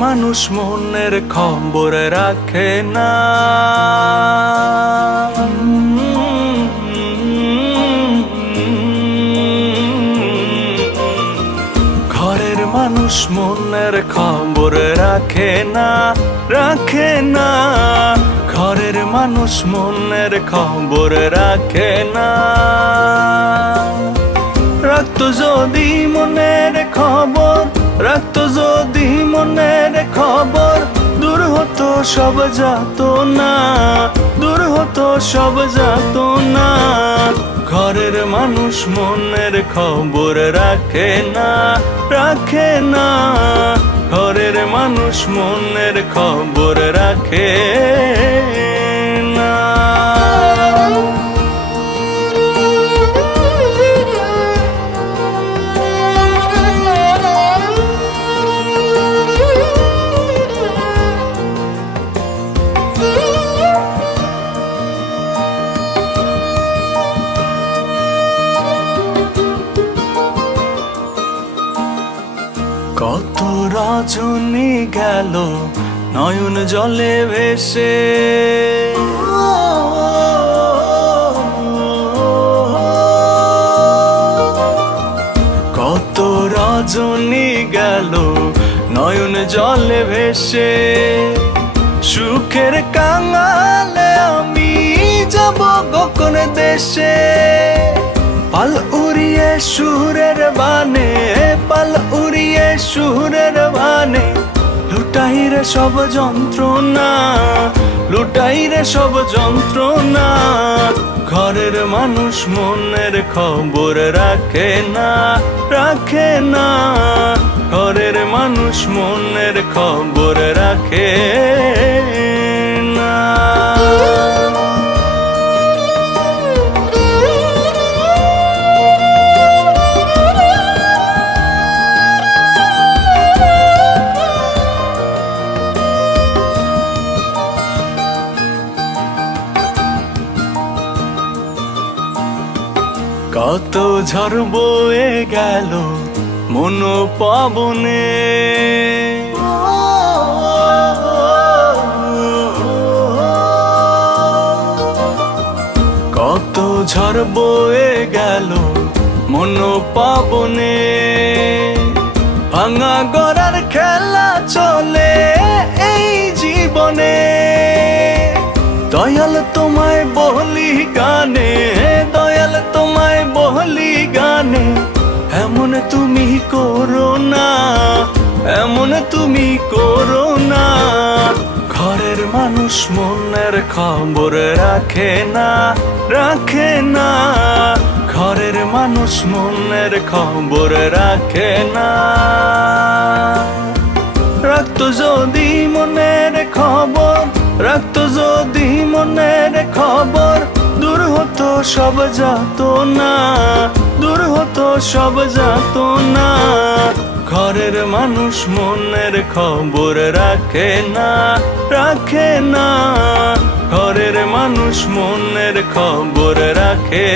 মানুষ মনের খবর রাখে না। ঘরের মানুষ মনের খবর রাখে না, রাখে না। ঘরের মানুষ মনের খবর রাখে না। রাখতো যদি মনের খবর, রাখতো যদি মনের খবর, দূর হতো সব যাতো না, দূর হতো সব যাতো না। ঘরের মানুষ মনের খবর রাখে না, রাখে না। ঘরের মানুষ মনের খবর রাখে না। কত রজনী গেল নয়ন জলে ভেসে, কত রজনী গেল নয়ন জলে ভেসে। সুখের কাঙালে আমি যাব গোপন দেশে। পাল উড়িয়ে সুরের বানে, পাল উড়িয়ে সুরের বানে, লুটাই রে সব যন্ত্রণা, লুটাই রে সব যন্ত্রণা। ঘরের মানুষ মনের খবর রাখে না, রাখে না। ঘরের মানুষ মনের খবর রাখে না। কত ঝড় বয়ে গেল মন পাবনে, কত ঝড় বয়ে গেল মন পাবনে। ভাঙা গড়ার খেলা চলে এই জীবনে। দয়াল তোমায় বলি গানে, দয়াল তোমায় বলি গানে, এমন তুমি করো না, এমন তুমি করো না। ঘরের মানুষ মনের খবর রাখে না, রাখে না। ঘরের মানুষ মনের খবর রাখে না। রাখতো যদি মনের খবর, রাখতো যদি মনের খবর, দূর হতো সব যাতো না, দূর হতো সব যাতো না। ঘরের মানুষ মনের খবর রাখে না, রাখে না। ঘরের মানুষ মনের খবর রাখে